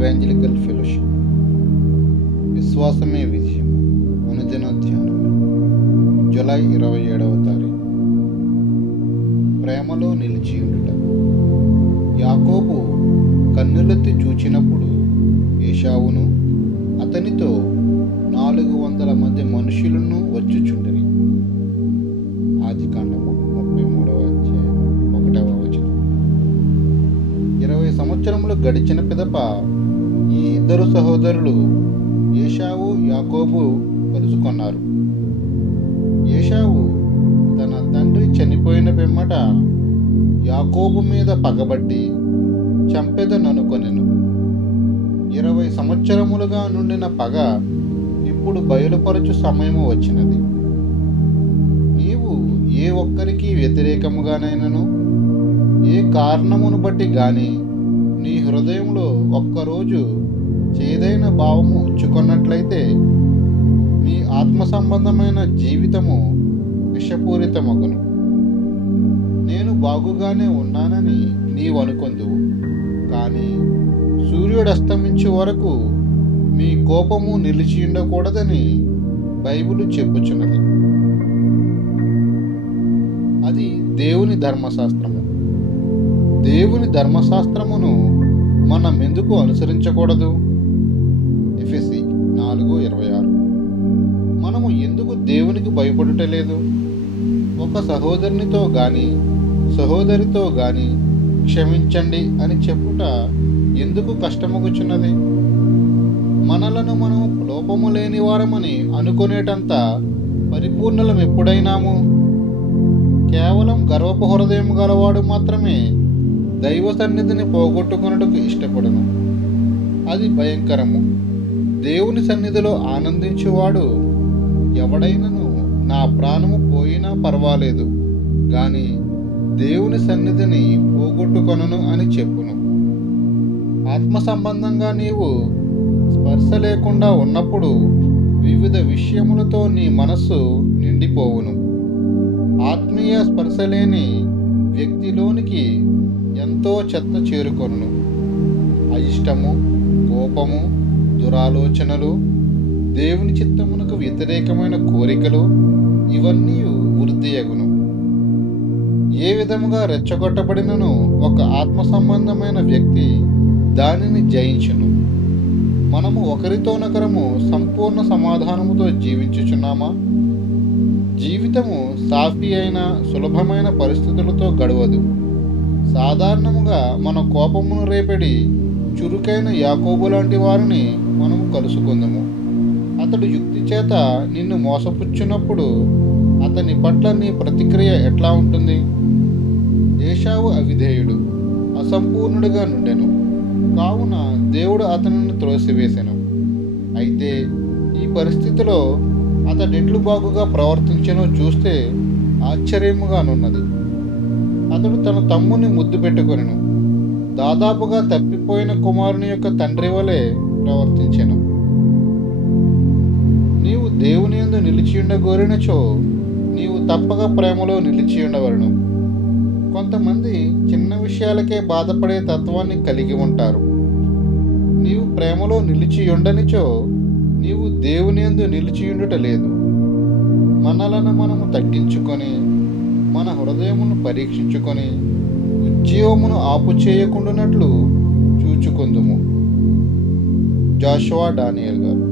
Evangelical fellowship విశ్వాసమే విజయం. అనుదిన ధ్యానం జూలై ఇరవై ఏడవ తారీఖు. ప్రేమలో నిలిచి ఉండుట. యాకోబు కన్నులెత్తి చూచినప్పుడు ఏషావును అతనితో నాలుగు వందల మంది మనుషులను వచ్చుచుండిరి. గడిచిన పిదప ఈ ఇద్దరు సహోదరులు ఏషావు యాకోబు కలుసుకున్నారు. ఏషావు తన తండ్రి చనిపోయిన పిమ్మట యాకోబు మీద పగబట్టి చంపెదననుకొనెను ఇరవై సంవత్సరములుగా నుండిన పగ ఇప్పుడు బయలుపరచు సమయము వచ్చినది. నీవు ఏ ఒక్కరికి వ్యతిరేకముగానైనను ఏ కారణమును బట్టి గాని నీ హృదయంలో ఒక్కరోజు చేదైన భావము ఉంచుకున్నట్లయితే నీ ఆత్మ సంబంధమైన జీవితము విషపూరితమగును. నేను బాగుగానే ఉన్నానని నీవు అనుకొందువు. కానీ సూర్యుడు అస్తమించే వరకు మీ కోపము నిలిచి ఉండకూడదని బైబిల్ చెప్పుచున్నది. అది దేవుని ధర్మశాస్త్రము. దేవుని ధర్మశాస్త్రమును మనం ఎందుకు అనుసరించకూడదు? ఎఫ్ఎసి నాలుగు ఇరవై ఆరు. మనము ఎందుకు దేవునికి భయపడటలేదు ఒక సహోదరునితో గాని సహోదరితో గాని క్షమించండి అని చెప్పుట ఎందుకు కష్టమగుచున్నది? మనలను మనం లోపము లేని వారమని అనుకునేటంత పరిపూర్ణలం ఎప్పుడైనాము కేవలం గర్వపు హృదయం గలవాడు మాత్రమే దైవ సన్నిధిని పోగొట్టుకున్నట్టుకు ఇష్టపడను. అది భయంకరము. దేవుని సన్నిధిలో ఆనందించేవాడు ఎవడైనను నా ప్రాణము పోయినా పర్వాలేదు కానీ దేవుని సన్నిధిని పోగొట్టుకొనను అని చెప్పును. ఆత్మ సంబంధంగా నీవు స్పర్శ లేకుండా ఉన్నప్పుడు వివిధ విషయములతో నీ మనస్సు నిండిపోవును. ఆత్మీయ స్పర్శ లేని వ్యక్తిలోనికి ఎంతో చెత్త చేరుకొను అయిష్టము కోపము దురాలోచనలు దేవుని చిత్తమునకు వ్యతిరేకమైన కోరికలు ఇవన్నీ వృద్ధియగును. ఏ విధముగా రెచ్చగొట్టబడినను ఒక ఆత్మ సంబంధమైన వ్యక్తి దానిని జయించును. మనము ఒకరితోనొకరము సంపూర్ణ సమాధానముతో జీవించుచున్నామా? జీవితము సాఫీ అయిన సులభమైన పరిస్థితులతో గడవదు. సాధారణముగా మన కోపమును రేపడి చురుకైన యాకోబు లాంటి వారిని మనము కలుసుకుందాము. అతడు యుక్తి చేత నిన్ను మోసపుచ్చినప్పుడు అతని పట్ల నీ ప్రతిక్రియ ఎట్లా ఉంటుంది? ఏషావు అవిధేయుడు అసంపూర్ణుడిగా నుండెను. కావున దేవుడు అతనిని త్రోసివేశాను అయితే ఈ పరిస్థితిలో అతడెట్లు బాగుగా ప్రవర్తించనో చూస్తే ఆశ్చర్యముగానున్నది. అతడు తన తమ్ముని ముద్దు పెట్టుకొనెను. దాదాపుగా తప్పిపోయిన కుమారుని యొక్క తండ్రి వలె ప్రవర్తించెను. నీవు దేవుని ఎందు నిలిచియుండ గోరినచో నీవు తప్పక ప్రేమలో నిలిచి ఉండవలను. కొంతమంది చిన్న విషయాలకే బాధపడే తత్వాన్ని కలిగి ఉంటారు. నీవు ప్రేమలో నిలిచి ఉండనిచో నీవు దేవుని ఎందు నిలిచి ఉండుట లేదు. మనలను మనము తగ్గించుకొని మన హృదయమును పరీక్షించుకొని ఉద్యోగమును ఆపు చేయకుండానట్లు చూచుకుందుము. జాషువా డానియల్ గారు.